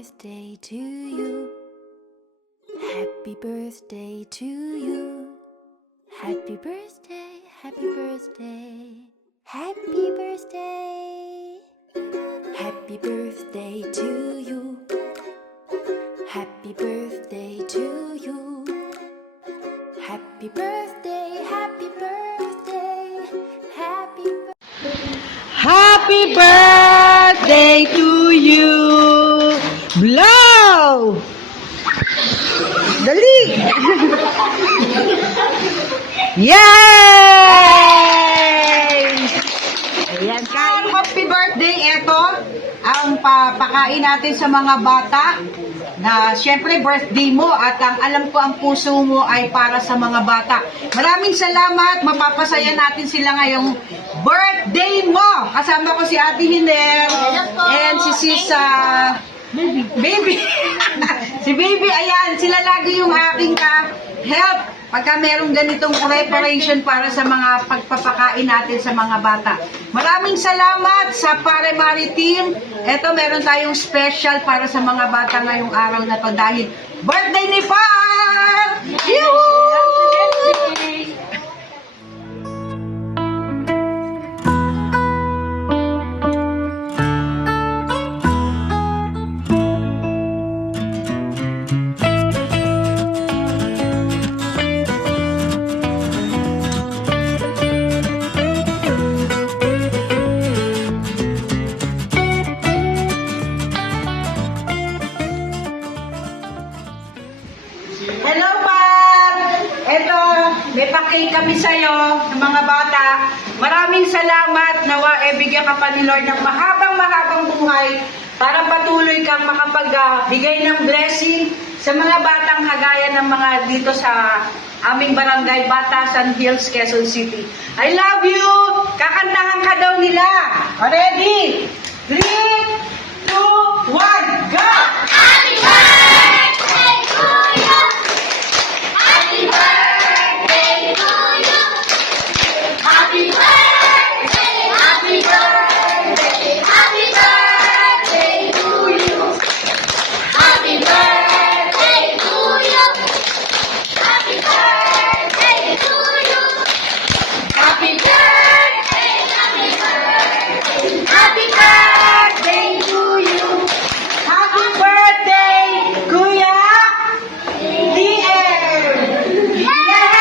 birthday to you. Happy birthday to you. Happy birthday, happy birthday. Happy birthday. Happy birthday to you. Happy birthday to you. Happy birthday, happy birthday. Happy birthday. Happy birthday to you! Blow! Dali! Yay! Ayan, kain. Happy birthday! Ito ang papakain natin sa mga bata na syempre birthday mo at ang alam ko ang puso mo ay para sa mga bata. Maraming salamat. Mapapasaya natin sila ngayong birthday mo. Kasama ko si Ate Hiner and si Sisa Baby. Si Baby, ayan, sila lagi yung aking help pagka merong ganitong preparation para sa mga pagpapakain natin sa mga bata. Maraming salamat sa Pare Mari team. Eto, meron tayong special para sa mga bata ngayong araw na to dahil birthday ni Par! Yoo! Hello, Pat! Eto, may pa-cake kami sa'yo, ng mga bata. Maraming salamat. Nawa, bigyan ka pa ni Lord ng mahabang buhay para patuloy kang makapagbigay ng blessing sa mga batang kagaya ng mga dito sa aming barangay, Batasan Hills, Quezon City. I love you! Kakantahan ka daw nila. Ready? 3, 2, 1, go! Happy birthday to you. Happy birthday to you. Happy birthday, happy birthday, happy birthday to you. Happy birthday to you. Happy birthday to you. Happy birthday, happy birthday, happy birthday to you. Happy birthday, Kuya DM! Yay!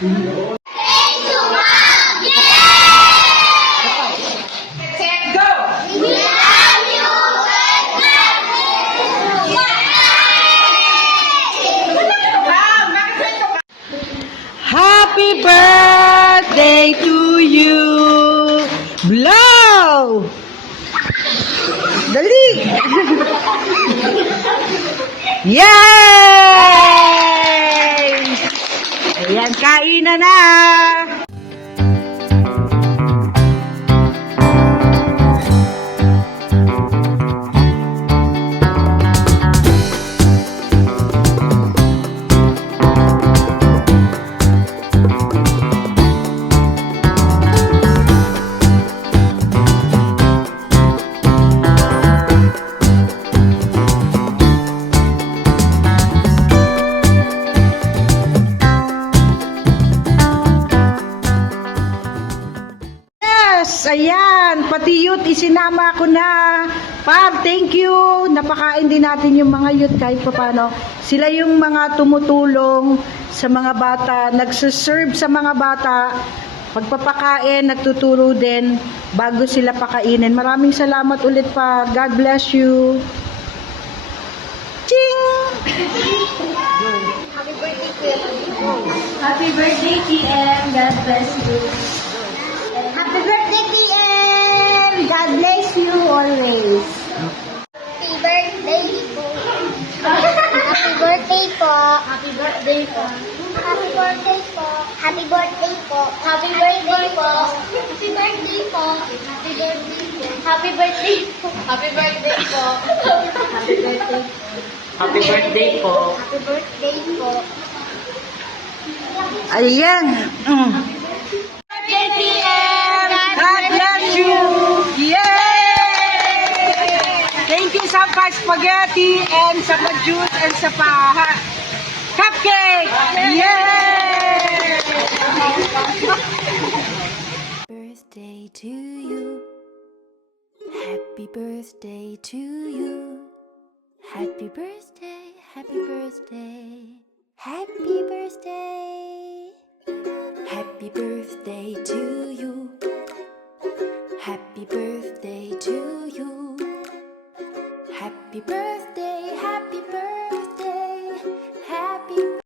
Hey, Mom! Yay! Set, go! We love you! Happy birthday to you! Blow! Dali! Yay! Ayan, kainan na! Yes! Ayan! Pati youth, isinama ko na. Par, thank you! Napakain din natin yung mga youth kahit paano. Sila yung mga tumutulong sa mga bata, nagsuserve sa mga bata, pagpapakain, nagtuturo din bago sila pakainin. Maraming salamat ulit pa. God bless you. Ching! Happy birthday, Kuya. Happy birthday, TM. God bless you. Happy birthday, TM! God bless you always. Happy birthday po. Happy birthday po. Happy birthday po. Happy birthday po. Happy birthday po. Happy birthday po. Happy birthday po. Happy birthday po. Happy birthday po. Happy birthday po. Happy birthday. Happy birthday po. Happy birthday po. Ayan. Birthday, TM! God bless you. Yeah. spaghetti, and sa pa-juice, and sa cupcake! Yay! Birthday to you. Happy birthday to you. Happy birthday, happy birthday. Happy birthday. Happy birthday to you. Happy birthday.